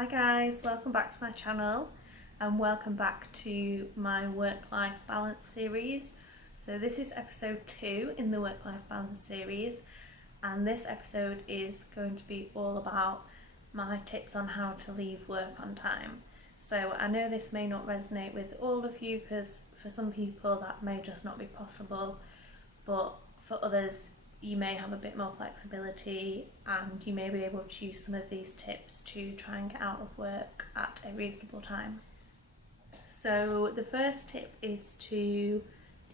Hi guys, welcome back to my channel and welcome back to my work-life balance series. So this is episode 2 in the work-life balance series, and this episode is going to be all about my tips on how to leave work on time. So I know this may not resonate with all of you because for some people that may just not be possible, but for others you may have a bit more flexibility and you may be able to use some of these tips to try and get out of work at a reasonable time. So the first tip is to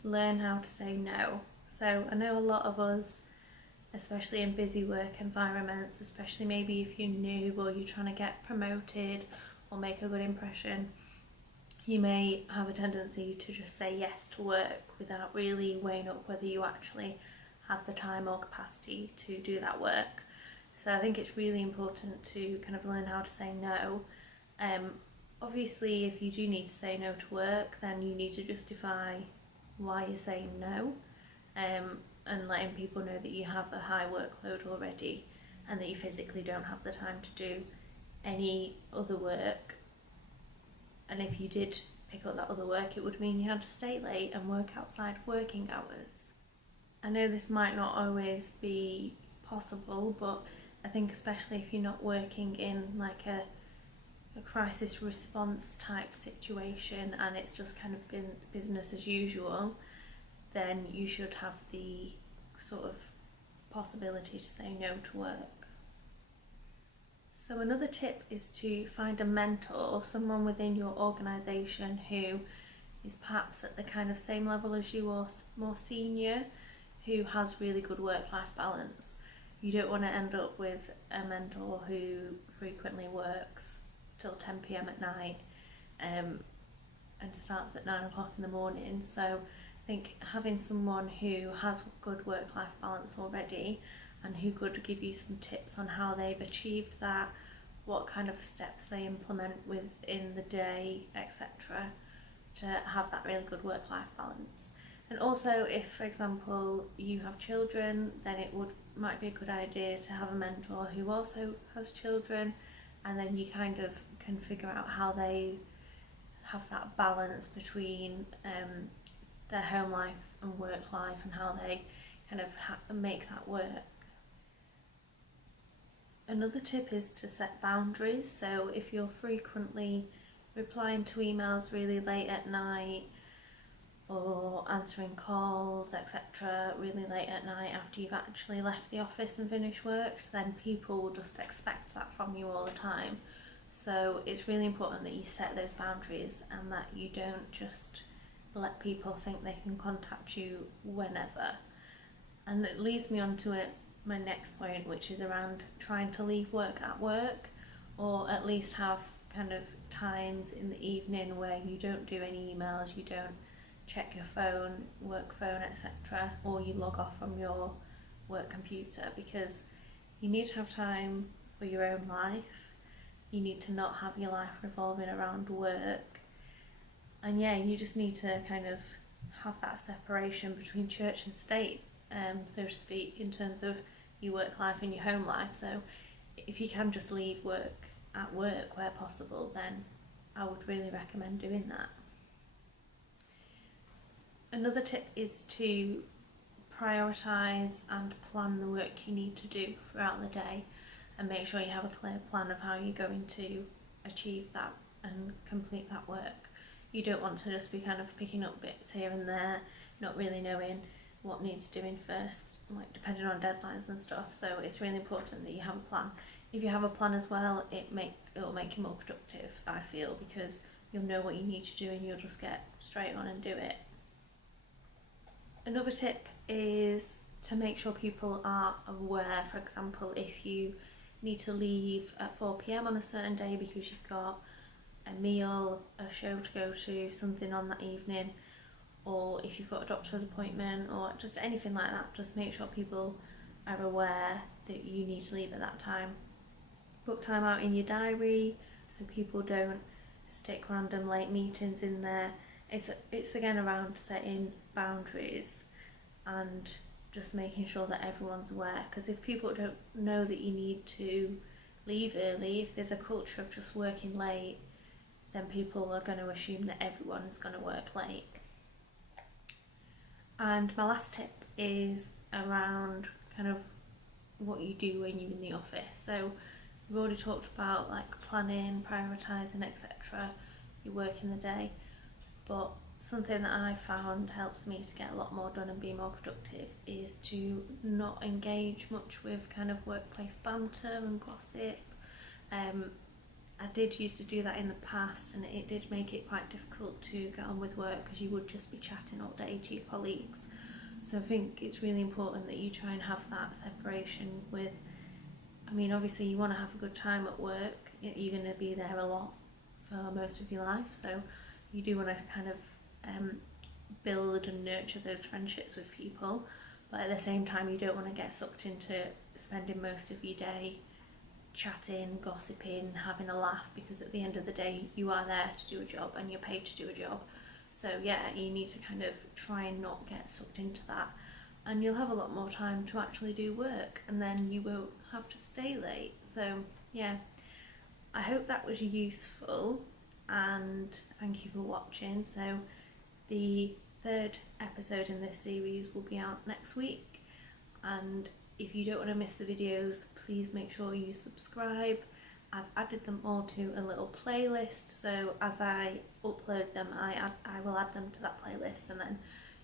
learn how to say no. So I know a lot of us, especially in busy work environments, especially maybe if you're new or you're trying to get promoted or make a good impression, you may have a tendency to just say yes to work without really weighing up whether you actually have the time or capacity to do that work. So I think it's really important to kind of learn how to say no. Obviously, if you do need to say no to work, then you need to justify why you're saying no, and letting people know that you have a high workload already and that you physically don't have the time to do any other work. And if you did pick up that other work, it would mean you had to stay late and work outside of working hours. I know this might not always be possible, but I think especially if you're not working in like a crisis response type situation and it's just kind of been business as usual, then you should have the sort of possibility to say no to work. So another tip is to find a mentor, someone within your organisation who is perhaps at the kind of same level as you or more senior, who has really good work-life balance. You don't want to end up with a mentor who frequently works till 10 p.m. at night and starts at 9 o'clock in the morning. So I think having someone who has good work-life balance already and who could give you some tips on how they've achieved that, what kind of steps they implement within the day, etc., to have that really good work-life balance. And also, if for example you have children, then might be a good idea to have a mentor who also has children, and then you kind of can figure out how they have that balance between their home life and work life and how they kind of make that work. Another tip is to set boundaries. So if you're frequently replying to emails really late at night or answering calls, etc., really late at night after you've actually left the office and finished work, then people will just expect that from you all the time. So it's really important that you set those boundaries and that you don't just let people think they can contact you whenever. And it leads me on to my next point, which is around trying to leave work at work, or at least have kind of times in the evening where you don't do any emails, you don't check your phone, work phone, etc., or you log off from your work computer, because you need to have time for your own life. You need to not have your life revolving around work. And yeah, you just need to kind of have that separation between church and state, so to speak, in terms of your work life and your home life. So if you can just leave work at work where possible, then I would really recommend doing that. Another tip is to prioritise and plan the work you need to do throughout the day and make sure you have a clear plan of how you're going to achieve that and complete that work. You don't want to just be kind of picking up bits here and there, not really knowing what needs doing first, like depending on deadlines and stuff. So it's really important that you have a plan. If you have a plan as well, it'll make you more productive, I feel, because you'll know what you need to do and you'll just get straight on and do it. Another tip is to make sure people are aware. For example, if you need to leave at 4 p.m. on a certain day because you've got a meal, a show to go to, something on that evening, or if you've got a doctor's appointment or just anything like that, just make sure people are aware that you need to leave at that time. Book time out in your diary so people don't stick random late meetings in there. It's again around setting boundaries and just making sure that everyone's aware, because if people don't know that you need to leave early, if there's a culture of just working late, then people are going to assume that everyone's going to work late. And my last tip is around kind of what you do when you're in the office. So we've already talked about like planning, prioritising, etc. your work in the day, but something that I found helps me to get a lot more done and be more productive is to not engage much with kind of workplace banter and gossip. I did used to do that in the past, and it did make it quite difficult to get on with work because you would just be chatting all day to your colleagues. So I think it's really important that you try and have that separation with, I mean, obviously you want to have a good time at work, you're going to be there a lot for most of your life, so you do want to kind of build and nurture those friendships with people, but at the same time you don't want to get sucked into spending most of your day chatting, gossiping, having a laugh, because at the end of the day you are there to do a job and you're paid to do a job. So yeah, you need to kind of try and not get sucked into that, and you'll have a lot more time to actually do work, and then you won't have to stay late. So yeah, I hope that was useful, and thank you for watching. So the third episode in this series will be out next week, and if you don't want to miss the videos, please make sure you subscribe. I've added them all to a little playlist, so as I upload them, I will add them to that playlist, and then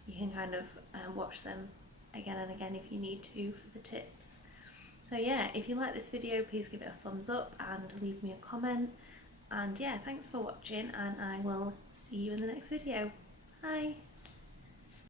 you can kind of watch them again and again if you need to for the tips. So yeah, if you like this video, please give it a thumbs up and leave me a comment. And yeah, thanks for watching, and I will see you in the next video. Bye!